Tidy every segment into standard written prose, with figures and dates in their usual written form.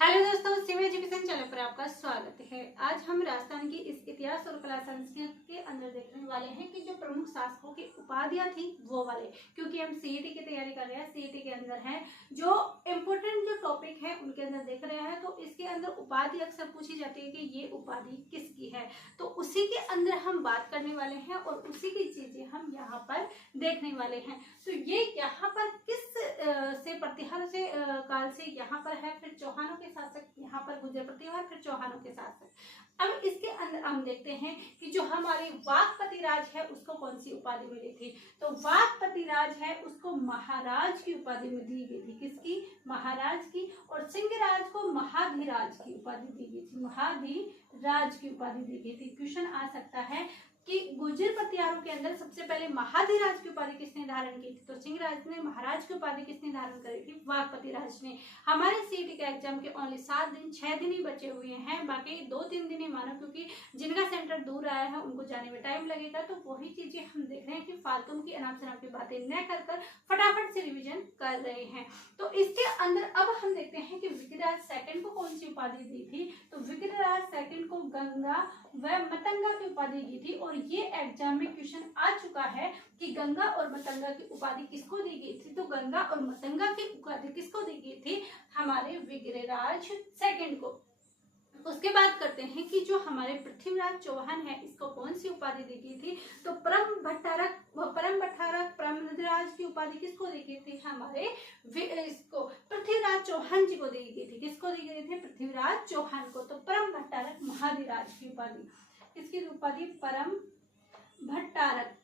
Hello दोस्तों, civil education channel पर आपका स्वागत है। आज हम राजस्थान की इस इतिहास और कला संस्कृति के अंदर देखने वाले हैं कि जो प्रमुख शासकों की उपाधियां थी वो वाले, क्योंकि हम सीईटी की तैयारी कर रहे हैं। सीईटी के अंदर है जो इम्पोर्टेंट जो टॉपिक है उनके अंदर देख रहे हैं, तो इसके अंदर उपाधि अक्सर पूछी जाती है कि ये उपाधि किसकी है, तो उसी के अंदर हम बात करने वाले हैं और उसी की चीजें हम यहाँ पर देखने वाले हैं। तो ये यहाँ पर किस से प्रतिहार से काल से यहाँ पर है, फिर चौहानों के शासक यहाँ पर गुजर प्रतिहार, फिर चौहानों के शासक। अब इसके अंदर हम देखते हैं कि जो हमारे वाकपति राज है उसको कौन सी उपाधि मिली थी। तो वाकपति राज है उसको महाराज की उपाधि में दी गई थी। किसकी? महाराज की। और सिंहराज को महाधिराज की उपाधि दी गई थी। महाधिराज की उपाधि दी गई थी। क्वेश्चन आ सकता है कि गुर्जर प्रतिहारों के अंदर सबसे पहले महाधिराज की उपाधि किसने धारण की थी? तो सिंहराज ने। महाराज की उपाधि किसने धारण करी थी? वाकपति राज ने। हमारे सीईटी के एग्जाम के ओनली 7 दिन 6 दिन ही बचे हुए हैं, बाकी 2-3 दिन ही मानो, क्योंकि जिनका सेंटर दूर आया है उनको जाने में टाइम लगेगा। तो वही चीजें हम देख रहे हैं कि फालतू की अनाप शनाप की बातें न कर फटाफट से रिविजन कर रहे हैं। तो इसके अंदर अब हम देखते हैं कि विक्रराज सेकंड को कौन सी उपाधि दी थी। तो विक्रराज सेकंड को गंगा व मतंगा की उपाधि दी थी। और ये एग्जाम में क्वेश्चन आ चुका है कि गंगा और मतंगा की उपाधि किसको दी गई थी। तो गंगा और मतंगा की उपाधि किसको दी गई थी? हमारे विक्रराज सेकंड को। उसके बाद करते हैं कि जो हमारे पृथ्वीराज चौहान है इसको कौन सी उपाधि दी गई थी। तो परम भट्टारक परमराज की उपाधि किसको दी गई थी? हमारे इसको पृथ्वीराज चौहान जी को दी गई थी। किसको दी गई थी? पृथ्वीराज चौहान को। तो परम भट्टारक महाधिराज की उपाधि। किसकी उपाधि? परम भट्टारक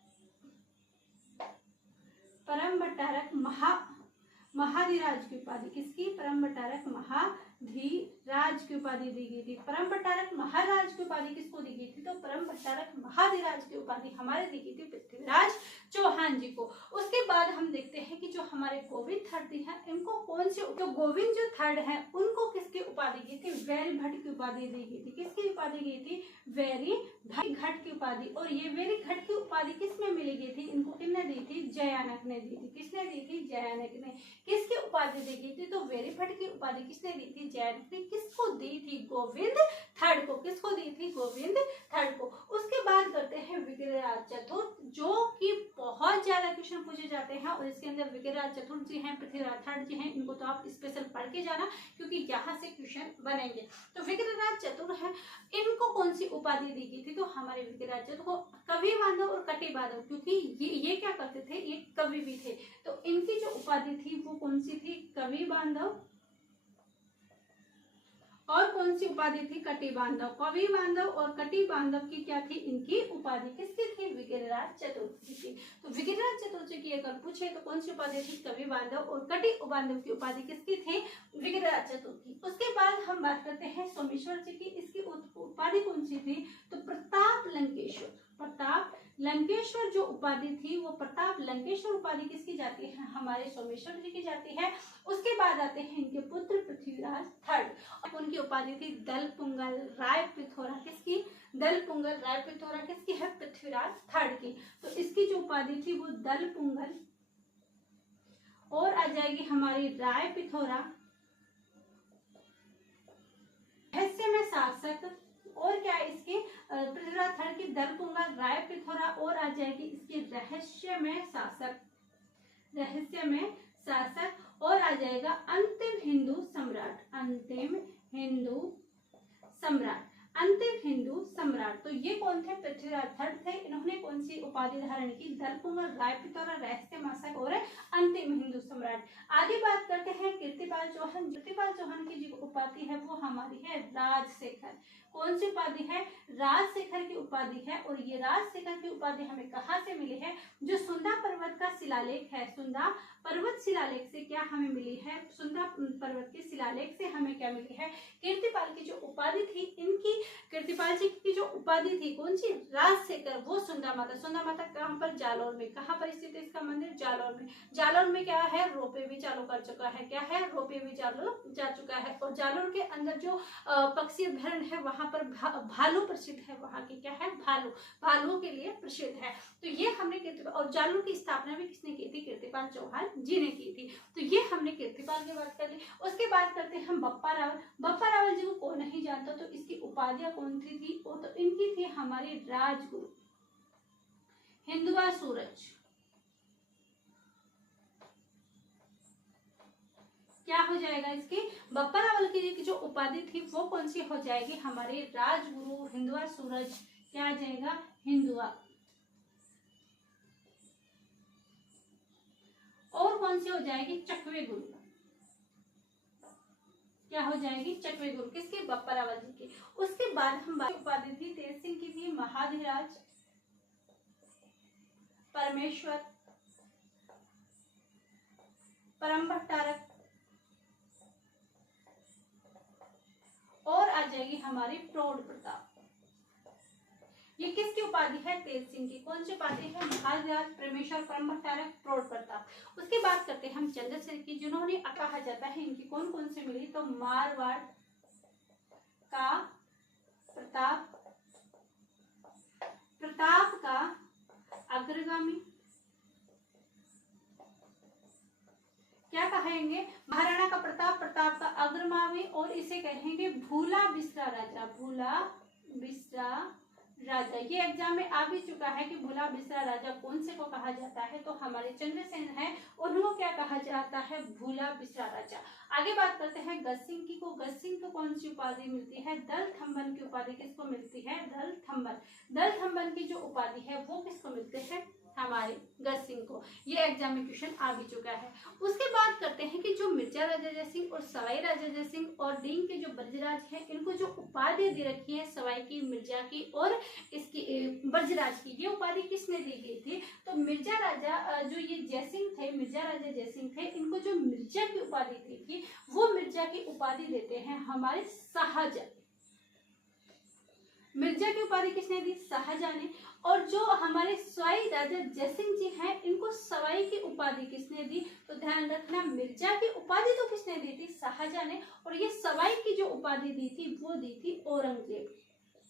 महाधिराज की उपाधि। किसकी? परम भट्टारक महाधिराज की उपाधि दी गई थी। परम भट्टारक महाराज की उपाधि किसको दी गई थी? तो परम भट्टारक महाधिराज की उपाधि हमारे दी गई थी पृथ्वीराज चौहान जी को। उसके बाद हम देखते हैं कि जो हमारे गोविंद थर्ड है इनको कौन से, तो गोविंद जो थर्ड है उनको किसकी उपाधि दी थी? वैरी भट्ट की उपाधि दी गई थी। किसकी उपाधि दी थी? वैरी भट्ट की उपाधि। और ये वैरी भट्ट की उपाधि किसमें मिली गई थी? इनको किसने दी थी? जयानक ने दी थी। किसने दी थी? जयानक ने। किसकी उपाधि दी गई थी? तो वैरी भट्ट की उपाधि किसने दी थी? जयानक ने। किसको दी थी? गोविंद थर्ड को। किसको दी थी? गोविंद थर्ड को। उसके बाद करते हैं विक्रराज चतुर्थ, जो कि बहुत ज्यादा क्वेश्चन पूछे जाते हैं। और इसके अंदर विक्रराज चतुर्थ जी हैं, पृथ्वीराज थर्ड जी हैं, इनको तो आप स्पेशल पढ़ के जाना क्योंकि यहाँ से क्वेश्चन बनेंगे। तो विक्रराज चतुर्थ है, इनको कौन सी उपाधि दी गई थी? तो हमारे विक्रराज चतुर्थ को कवि बांधव और कटि बांधव, क्योंकि ये क्या करते थे? ये कवि भी थे। तो इनकी जो उपाधि थी वो कौन सी थी? कवि बांधव। और कौन सी उपाधि थी? कटि बांधव। कवि बांधव और कटि बांधव की क्या थी? इनकी उपाधि किसकी थी? विक्रराज चतुर्थ की। तो विक्रराज चतुर्थ की अगर पूछे तो कौन सी उपाधि थी? कवि बांधव। और कटि बांधव की उपाधि किसकी थी? विक्रराज चतुर्थ की। उसके बाद हम बात करते हैं सोमेश्वर जी की। इसकी उपाधि कौन सी थी? तो प्रताप लंकेश्वर। प्रताप लंकेश्वर जो उपाधि थी वो प्रताप लंकेश्वर उपाधि किसकी जाती है? हमारे सोमेश्वर जी की जाती है। उसके बाद आते हैं इनके पुत्र पृथ्वीराज थर्ड। उनकी उपाधि थी दल पुंगल राय पिथौरा। किसकी? दल पुंगल राय पिथौरा किसकी है? पृथ्वीराज थर्ड की। तो इसकी जो उपाधि थी वो दल पुंगल और आ जाएगी हमारी राय पिथौरा, रहस्यमय शासक। और क्या है इसके? पृथ्वीराज थर्ड की दल पुंगल राय पिथौरा और आ जाएगी इसकी रहस्यमय शासक। रहस्यमय शासक और आ जाएगा अंतिम हिंदू सम्राट। अंतिम हिंदू सम्राट। अंतिम हिंदू सम्राट। तो ये कौन थे? पृथ्वीराज थर्ड थे। इन्होंने कौन सी उपाधि धारण की? दल पुंगल राय पिथौरा, रहस्यमय शासक और अंतिम हिंदू सम्राट। आगे बात करते हैं कीर्तिपाल चौहान। कीर्तिपाल चौहान की जो उपाधि है वो हमारी है राजशेखर। कौन सी उपाधि है? राजशेखर की उपाधि है। और ये राजशेखर की उपाधि हमें कहाँ से मिली है? जो सुंदा पर्वत का शिलालेख है, सुंदा पर्वत शिलालेख से क्या हमें मिली है? सुंदा पर्वत के शिलालेख से हमें क्या मिली है? कीर्तिपाल की जो उपाधि थी, इनकी कीर्तिपाल जी की जो उपाधि थी कौन सी? राजशेखर। वो सुंदा माता। सुंदा माता कहाँ पर? जालौर में। कहाँ पर स्थित है इसका मंदिर? जालौर में। जालौर में क्या है? रोपवे भी चालू कर चुका है। क्या है? रोपवे भी चालू जा चुका है। और और जालोर के अंदर जो पक्षी अभ्यारण्य है वहां पर भालू प्रसिद्ध है, वहां की क्या है, भालुओं के लिए प्रसिद्ध है। तो ये हमने कीर्तिपाल, और जालोर की स्थापना भी किसने की थी, कीर्तिपाल चौहान जी ने की थी। तो ये हमने कीर्तिपाल की बात कर ली। उसके बाद करते हैं हम बप्पा रावल। बप्पा रावल जी को कौन नहीं जानता, तो इसकी उपाधियां कौन सी थी, वो तो इनकी थी हमारी राजगुरु हिंदुआ सूरज। क्या हो जाएगा इसकी, बप्पा रावल की जो उपाधि थी वो कौन सी हो जाएगी, हमारे राजगुरु हिंदुआ सूरज। क्या आ जाएगा, हिंदुआ। और कौन सी हो जाएगी, चकवे गुरु। क्या हो जाएगी, चकवे गुरु, किसके, बप्पा रावल जी की। उसके बाद हम उपाधि थी तेज सिंह की थी महाधिराज, परमेश्वर, परम भट्टारक, और आ जाएगी हमारी प्रौढ़ प्रताप। ये किसकी उपाधि है, तेज सिंह की। कौन सी उपाधि है, महाधिराज, परमेश्वर, परम भट्टारक, प्रौढ़ प्रताप। उसके बाद करते हैं हम चंद्रसेन की, जिन्होंने कहा जाता है इनकी कौन कौन से मिली, तो मारवाड़ का प्रताप का अग्रगामी, क्या कहेंगे, महाराणा का प्रताप का अग्रगामी, और इसे कहेंगे भूला बिसरा राजा, भूला बिसरा राजा। ये एग्जाम में आ भी चुका है कि भूला बिसरा राजा कौन से को कहा जाता है, तो हमारे चंद्रसेन है, उनको क्या कहा जाता है, भूला बिसरा राजा। आगे बात करते हैं गज सिंह की को। गज सिंह को कौन सी उपाधि मिलती है, दल थम्बन की उपाधि किसको मिलती है, दल थम्बन। दल थम्बन की जो उपाधि है वो किसको मिलते हैं, हमारे गज सिंह को। ये एग्जाम में क्वेश्चन आ भी चुका है। उसके बाद करते हैं कि जो मिर्जा राजा जयसिंह और सवाई राजा जयसिंह और डींग के जो ब्रजराज हैं, इनको जो उपाधि दे रखी है, सवाई की, मिर्जा की और इसकी ब्रजराज की, ये उपाधि किसने दी गई थी, तो मिर्जा राजा जो ये जयसिंह थे, मिर्जा राजा जयसिंह थे, इनको जो मिर्जा की उपाधि दी थी वो मिर्जा की उपाधि देते हैं हमारे शाहजहां। मिर्जा की उपाधि किसने दी, शाहजहां ने। और जो हमारे सवाई राजा जयसिंह जी हैं, इनको सवाई की उपाधि किसने दी, तो ध्यान रखना, मिर्जा की उपाधि तो किसने दी थी, शाहजहां ने, और ये सवाई की जो उपाधि दी थी वो दी थी औरंगजेब।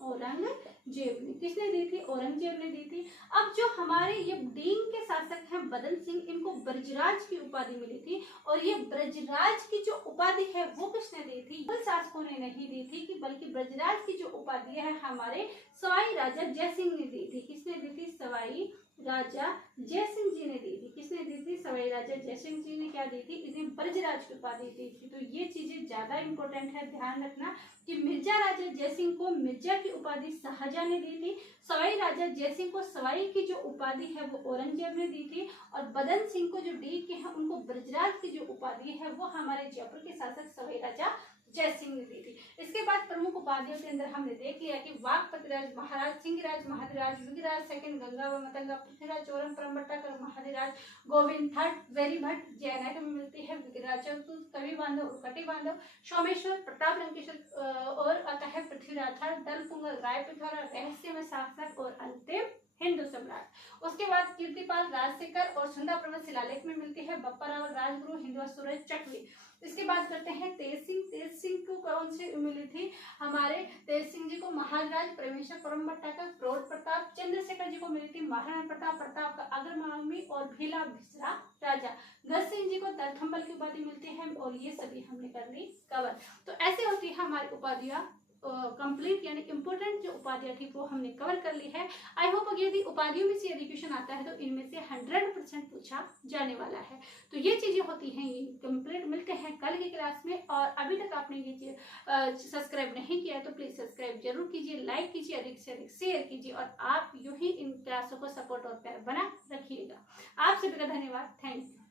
औरंगजेब ने किसने दी थी, औरंगजेब ने दी थी। अब जो हमारे ये डींग के शासक हैं बदन सिंह, इनको ब्रजराज की उपाधि मिली थी, और ये ब्रजराज की जो उपाधि है वो किसने दी थी, मुगल शासकों ने नहीं दी थी, कि बल्कि ब्रजराज की जो उपाधि है हमारे सवाई राजा जयसिंह ने दी थी। किसने दी थी, सवाई राजा जयसिंह जी ने दी थी। किसने दी थी, सवाई राजा जयसिंह जी ने क्या दी थी, इन्हें ब्रजराज की उपाधि दी थी। तो ये चीजें ज्यादा इंपॉर्टेंट है, ध्यान रखना कि मिर्जा राजा जयसिंह को मिर्जा की उपाधि शाहजहां ने दी थी, सवाई राजा जयसिंह को सवाई की जो उपाधि है वो औरंगजेब ने दी थी, और बदन सिंह को जो डी के हैं उनको ब्रजराज की जो उपाधि है वो हमारे जयपुर के शासक सवाई राजा जयसिंह ने दी थी। इसके बाद प्रमुख उपाधियों के अंदर हमने देख लिया कि वाकपतिराज महाराज, सिंहराज महाधिराज, विग्रहराज सेकंड, गंगा व मतंगा, पृथ्वीराज चौरम, परम भट्टाकर महाधिराज, गोविंद थर्ड, वेरी भट्ट, जैनाक में मिलती है, विग्रहराज चतुर्थ, कवि बांधव और कटि बांधव, सोमेश्वर, प्रताप लंकेश्वर और अतः है पृथ्वीराज थर्ड, दल पुंगल, राय पिथौरा, रहस्य में शासक और अंतिम हिंदू सम्राट। उसके बाद कीर्तिपाल, राजशेखर और सुंदर पर्वत शिलालेख में मिलती है, बप्पा रावल, राजगुरु, हिंदुआ सूरज, चकवी। इसके बाद करते हैं तेज सिंह। तेज सिंह को कौन सी मिली थी, हमारे तेज सिंह जी को महाराज, परमेश्वर, परम भट्टाकर, प्रौढ़ प्रताप। चंद्रशेखर जी को मिली थी महाराणा प्रताप का अग्रगामी और भीला बिसरा राजा। गज सिंह जी को दलथम्बल की उपाधि मिलती है, और ये सभी हमने कर ली कवर। तो ऐसे होती है हमारी उपाधियां कंप्लीट, यानी इंपोर्टेंट जो उपाधियां थी वो हमने कवर कर ली है। आई होप यदि उपाधियों में से यदि क्वेश्चन आता है तो इनमें से 100% पूछा जाने वाला है। तो ये चीजें होती हैं, ये कंप्लीट। मिलते हैं कल की क्लास में, और अभी तक आपने ये चीज सब्सक्राइब नहीं किया है तो प्लीज सब्सक्राइब जरूर कीजिए, लाइक कीजिए, अधिक से अधिक शेयर कीजिए, और आप यूं ही इन क्लासों को सपोर्ट और प्यार बना रखिएगा। आप सभी का धन्यवाद, थैंक यू।